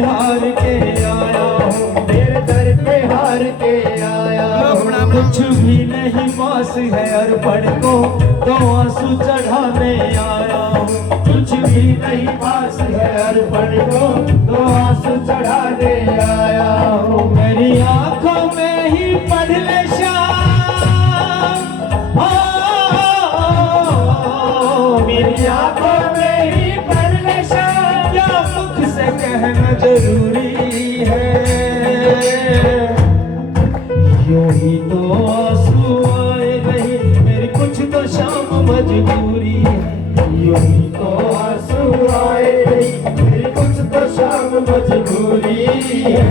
हार के आया हूँ, तेरे दर पे हार के आया हूँ। कुछ भी नहीं पास है अर्पण को, तो आंसू चढ़ाने आया हूँ। कुछ भी नहीं पास है अर्पण को, तो आंसू चढ़ाने आया हूँ। मेरी आंखों में ही पढ़ ले श्याम, मेरी आंखों में ही पढ़ ले श्याम, क्या मुख से कहना जरूरी है। यूं ही तो आंसू आए नहीं, मेरी कुछ तो शाम मजबूरी है। यूं ही तो आंसू आए नहीं, मेरी कुछ तो शाम मजबूरी है।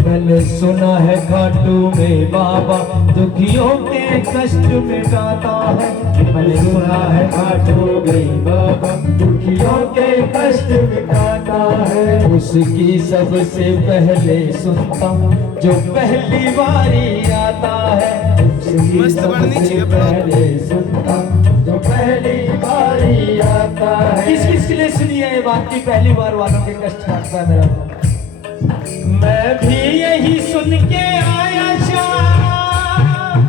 मैंने सुना है खाटू में बाबा दुखियों के कष्ट मिटाता है। मैंने सुना है खाटू में बाबा दुखियों के कष्ट मिटाता है। उसकी सबसे पहले सुनता जो पहली बारी आता है। उसकी सबसे पहले सुनता जो पहली बारी आता है। किस किस के लिए सुनी है ये बात की पहली बार वालों के कष्ट काटता है मेरा। मैं भी यही सुन के आया शाम,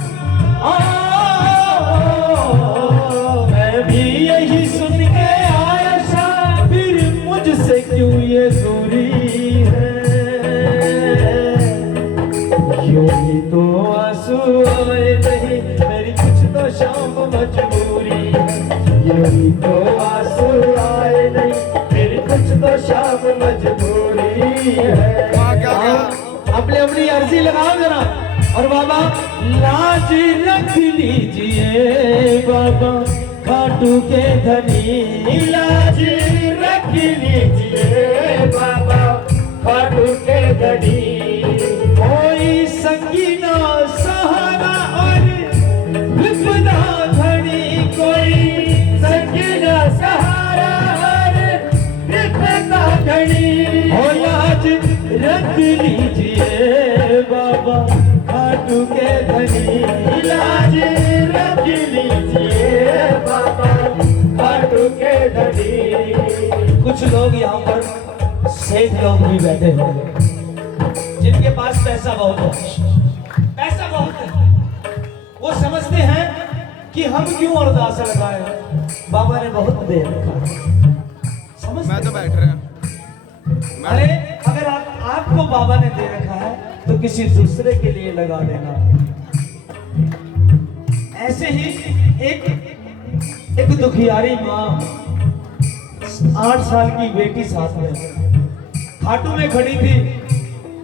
मैं भी यही सुन के आया शाम, फिर मुझसे क्यों ये दूरी है। यूं ही तो आंसू आए नहीं, मेरी कुछ तो शाम मजबूरी है। यूं ही तो आंसू आए नहीं, मेरी कुछ तो शाम मजबूरी है। अपनी अपनी अर्जी लगाओ जरा। और बाबा लाज रख लीजिए बाबा खाटू के धनी, लाज रख लीजिए बाबा खाटू के धनी। कोई संगीना सहारा और विपदा धनी, कोई संगीना सहारा और विपदा धनी। हो लाज रख लीजिए बाबा खाटू के धनी, लाज रख लीजिए बाबा खाटू के धनी। कुछ लोग यहाँ पर सेठ लोग भी बैठे हैं जिनके पास पैसा बहुत है, पैसा बहुत है। वो समझते हैं कि हम क्यों अरदास लगाए, बाबा ने बहुत दे रखा है। समझते मैं तो बैठ रहा हूँ। अरे अगर आपको बाबा ने दे रखा है तो किसी दूसरे के लिए लगा देना। ऐसे ही एक दुखियारी माँ 8 साल की बेटी साथ में खाटू में खड़ी थी,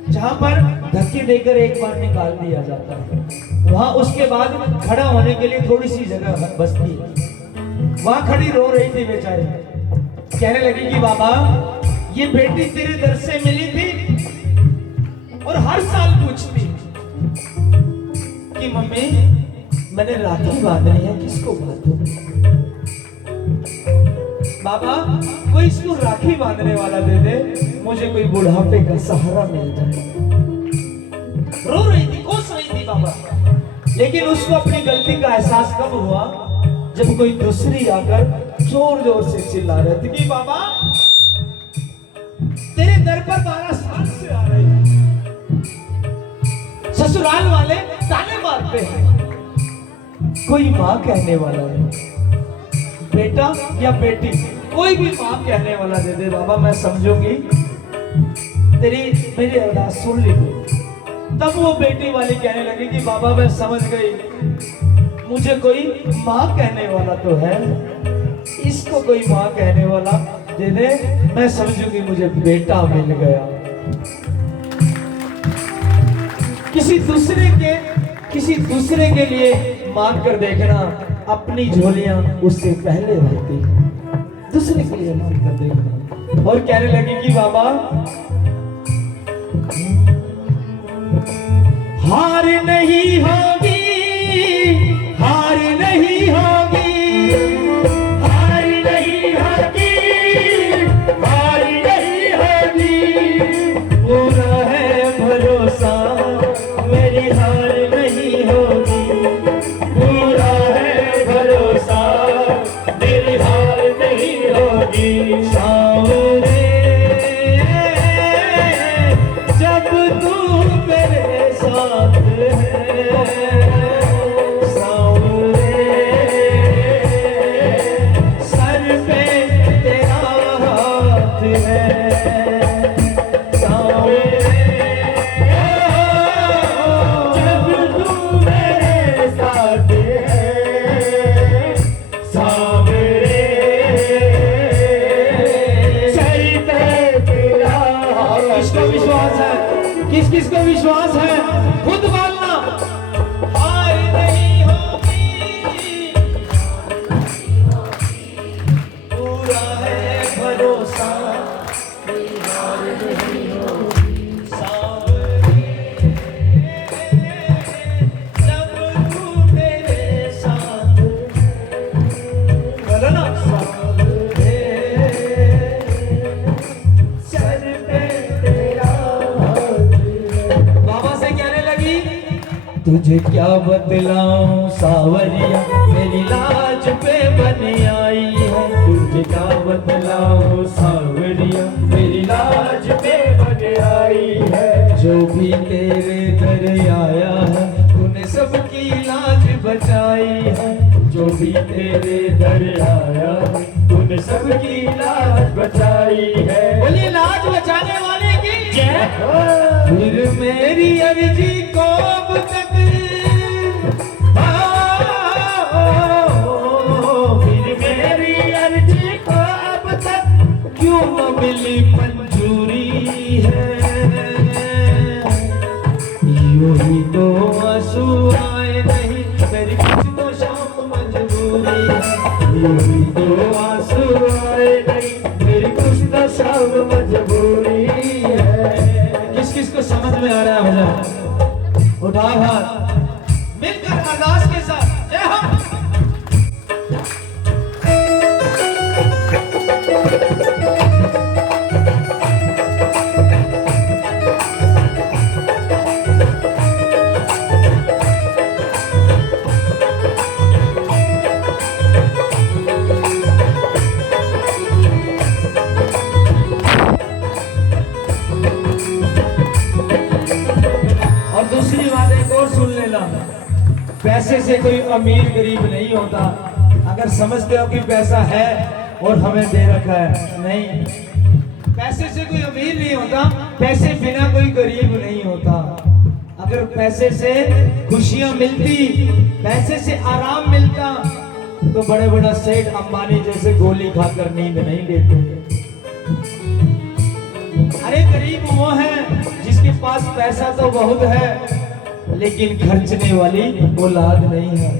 जहां पर धक्के देकर एक बार निकाल दिया जाता है। वहां उसके बाद खड़ा होने के लिए थोड़ी सी जगह बचती है। वहां खड़ी रो रही थी बेचारी, कहने लगी कि बाबा ये बेटी तेरे दर से मिली थी और हर साल पूछती कि मम्मी मैंने राखी बांधनी है, किसको बांधूं? बाबा कोई इसको राखी बांधने वाला दे दे, मुझे कोई बुढ़ापे का सहारा मिल जाए। रो रही थी, कोस रही थी बाबा, लेकिन उसको अपनी गलती का एहसास कब हुआ जब कोई दूसरी आकर जोर जोर से चिल्ला रही थी कि बाबा तेरे दर पर 12 साल से आ रही, ससुराल वाले ताने मारते हैं, कोई माँ कहने वाला है, बेटा या बेटी कोई भी माँ कहने वाला दे दे बाबा, मैं समझूंगी तेरी मेरी अरदास सुन ली। तब वो बेटी वाली कहने लगी कि बाबा मैं समझ गई, मुझे कोई माँ कहने वाला तो है, इसको कोई माँ कहने वाला दे दे, मैं समझूंगी मुझे बेटा मिल गया। किसी दूसरे के लिए मांग कर देखना, अपनी झोलियां उससे पहले भरती है, दूसरे के लिए नहीं कर देगी। और कहने लगी कि बाबा हार नहीं होगी, हार नहीं होगी, हार नहीं होगी, हार नहीं होगी, पूरा है भरोसा मेरी हार नहीं होगी, पूरा है भरोसा मेरी हार नहीं होगी। सांवरे जब तू मेरे साथ है, सांवरे सर पे तेरा हाथ है, सांवरे जब तू मेरे साथ है, सांवरे सर पे तेरा हाथ। किसको विश्वास है, किस किस को विश्वास है, खुद बोलना। हार नहीं होगी, पूरा है भरोसा हार नहीं होगी। सांवरे जब तू मेरे साथ, बोलो ना, सांवरे सर पे तेरा हाथ है। बाबा से कहने लगी तुझे क्या बतलाऊं सावरिया, मेरी लाज पे बन आई है, तुझे क्या बतलाऊं सावरिया, मेरी लाज पे बन आई है। जो भी तेरे दर आया है तूने सबकी लाज बचाई है, जो भी तेरे दर आया है तूने सबकी लाज बचाई है। बोलिए लाज बचाने वाले की जय। फिर मेरी अर्जी को अब तक फिर मेरी अर्जी को अब तक क्यों न मिली मंजूरी है, यूं ही तो आंसू आए नहीं मेरी कुछ तो शाम मजबूरी है, यूं ही तो आंसू आए नहीं मेरी कुछ तो शाम मजबूरी है। किस किस को समझ में आ रहा है भजन, उठाओ हाथ मिलकर अरदास के साथ जय हो। और दूसरी बात एक और सुन लेना, पैसे से कोई अमीर गरीब नहीं होता। अगर समझते हो कि पैसा है और हमें दे रखा है, नहीं, पैसे से कोई अमीर नहीं होता, पैसे बिना कोई गरीब नहीं होता। अगर पैसे से खुशियां मिलती, पैसे से आराम मिलता तो बड़े बड़ा सेठ अंबानी जैसे गोली खाकर नींद नहीं लेते। अरे गरीब वो है जिसके पास पैसा तो बहुत है लेकिन खर्चने वाली औलाद नहीं है,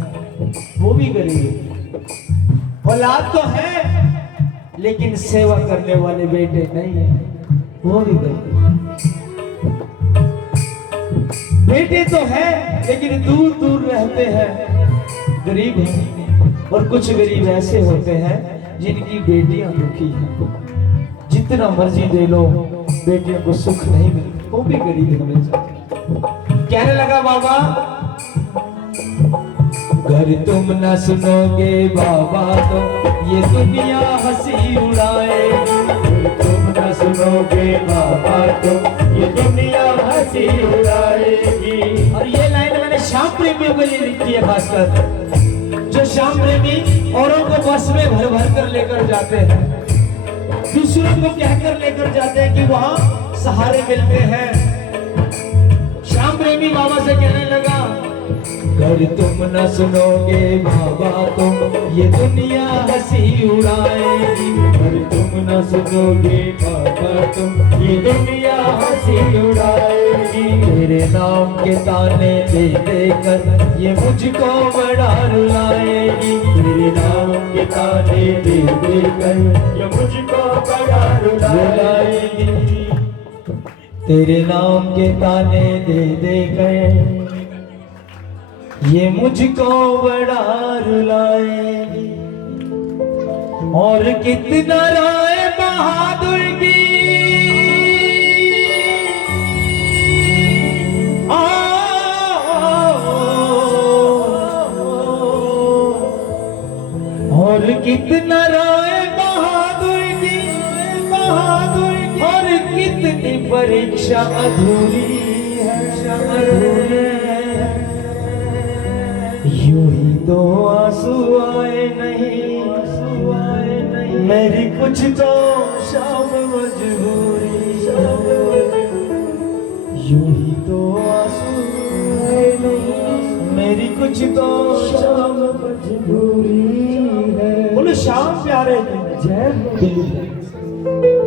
वो भी गरीब है। औलाद तो है लेकिन सेवा करने वाले बेटे नहीं है, वो भी गरीब। बेटे तो है लेकिन दूर दूर रहते हैं, गरीब है। और कुछ गरीब ऐसे होते हैं जिनकी बेटियां दुखी हैं, जितना मर्जी दे लो बेटियों को सुख नहीं मिलता, वो भी गरीब होने चाहिए। कहने लगा बाबा घर तुम न सुनोगे बाबा तो ये दुनिया हंसी उड़ाएगी, घर तुम न सुनोगे बाबा तो ये दुनिया हंसी उड़ाएगी। और ये लाइन मैंने श्याम प्रेमियों के लिए लिखी है, खासकर जो श्याम प्रेमी औरों को बस में भर भर कर लेकर जाते हैं, दूसरों को कहकर लेकर जाते हैं कि वहां सहारे मिलते हैं। श्याम प्रेमी बाबा से कहने लगा घर तुम न सुनोगे बाबा तो ये दुनिया हंसी उड़ाएगी, घर तुम न ना सुनोगे बाबा तुम ये दुनिया हंसी उड़ाएगी। तेरे नाम के ताने दे देकर ये मुझको बड़ा रुलाएगी। तेरे नाम के ताने दे देकर ये मुझको बड़ा रुलाएगी। तेरे नाम के ताने दे देकर ये मुझको बड़ा रुलाएगी। और कितना राय बहादुर की और कितना राय बहादुर की और कितनी परीक्षा अधूरी है। यूं ही तो आंसू आए नहीं मेरी कुछ तो शाम मजबूरी। यूं ही तो आंसू आए नहीं मेरी कुछ तो शाम मजबूरी है। बोलो श्याम प्यारे की जय।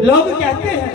लोग कहते हैं